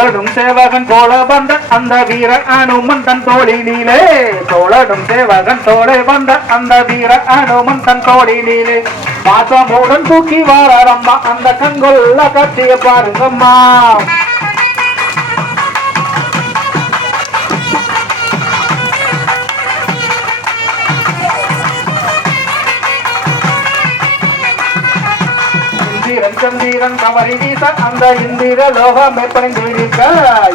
தோழடும் சேவகன் தோழ வந்த அந்த வீர அனுமன் தன் தோழிலே தோழடும் சேவகன் தோழ வந்த அந்த வீர அனுமன் தன் தோழிலே பாசமுடன் தூக்கி வாரம்மா அந்த கண்கொள்ள கட்சிய பாருங்கம்மா சந்திரன் கவரி வீச அந்த இந்திர லோகம் மேற்பணிந்திருக்க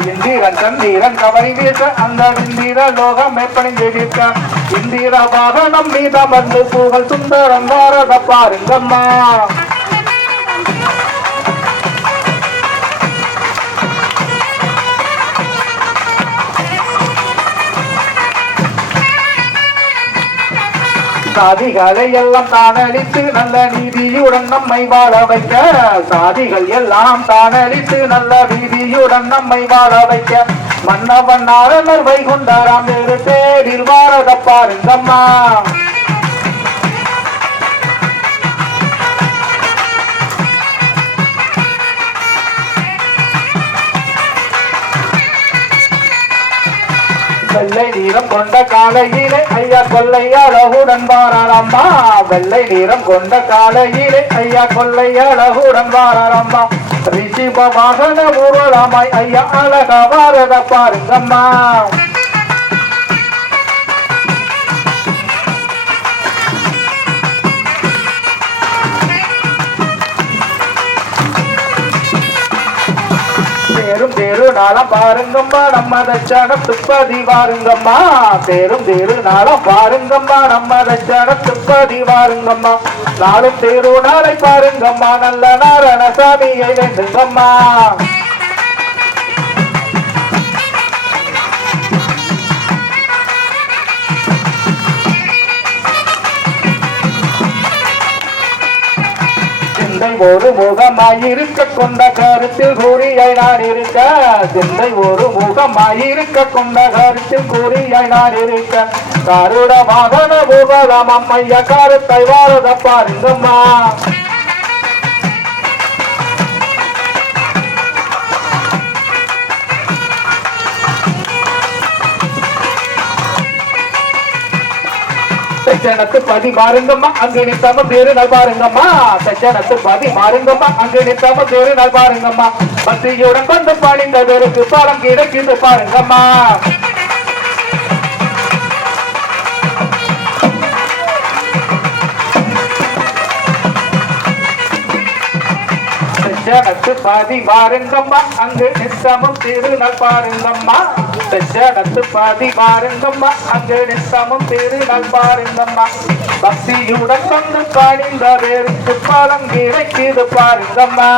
இந்திரன் சந்திரன் கவரி வீச அந்த இந்திர லோகம் மேற்பணிந்திருக்க இந்திர வாகனம் மீத வந்து புகழ் சுந்தரம் வாரத பாருங்கம்மா சாதிகளை எல்லாம் தானளித்து நல்ல நீதியுடன் நம்மை வாழ வைக்க சாதிகள் எல்லாம் தானளித்து நல்ல நீதியுடன் நம்மை வாழ வைக்க மன்னவன் நாரணர் வைகுண்டாராம் வேறு பேரில் வாரத பாருங்கம்மா வெள்ளை நீரம் கொண்ட காலையிலே ஐயா கொள்ளை அழகுடன் வாராரம்மா வெள்ளை நீரம் கொண்ட காலையிலே ஐயா கொள்ளை அழகுடன் வாராரம்மா ரிஷிப வாகன ஊர்வலமாய் ஐயா அழக வாரத பாருங்கம்மா தேரும் தேரு நாளம் பாருங்கம்மா நம்ம தச்சனத்துப்பதி வாருங்கம்மா தேரும் தேரு நாளம் பாருங்கம்மா நம்ம தச்சனத்துப்பதி வாருங்கம்மா நாளும் தேரு நாளை பாருங்கம்மா நல்ல நாராயணசாமியை வேண்டுங்கம்மா சிந்தை ஒரு முகமாயிருக்க கொண்ட கருத்தில் கூறியை நான் இருக்க சிந்தை ஒரு முகமாயிருக்க கொண்ட கருத்தில் கூறியை நான் இருக்க கருட வாகன பூகலம் அம்மைய கருத்தை வாரத பாருங்கம்மா தச்சனத்து பதி மாறுங்கம்மா அங்கு நித்தம பேரு நல் பாருங்கம்மா தச்சனத்து பதி மாறுங்கம்மா அங்கு நித்தம பேரு நல் பாருங்கம்மா பக்தியுடன் கொண்டு பாடிந்த பேருக்கு பாலம் கிடைக்குது பாருங்கம்மா தச்சனத்து பதி மாறுங்கம்மா அங்கு நித்தமும் திருநல் பாருங்கம்மா தச்சனத்து பதி மாறுங்கம்மா அங்கு நித்தமும் திருநல் பாருங்கம்மா பக்தியுடன் வந்து பாடிந்த பேருக்கு பாலம் கிடைக்குது பாருங்கம்மா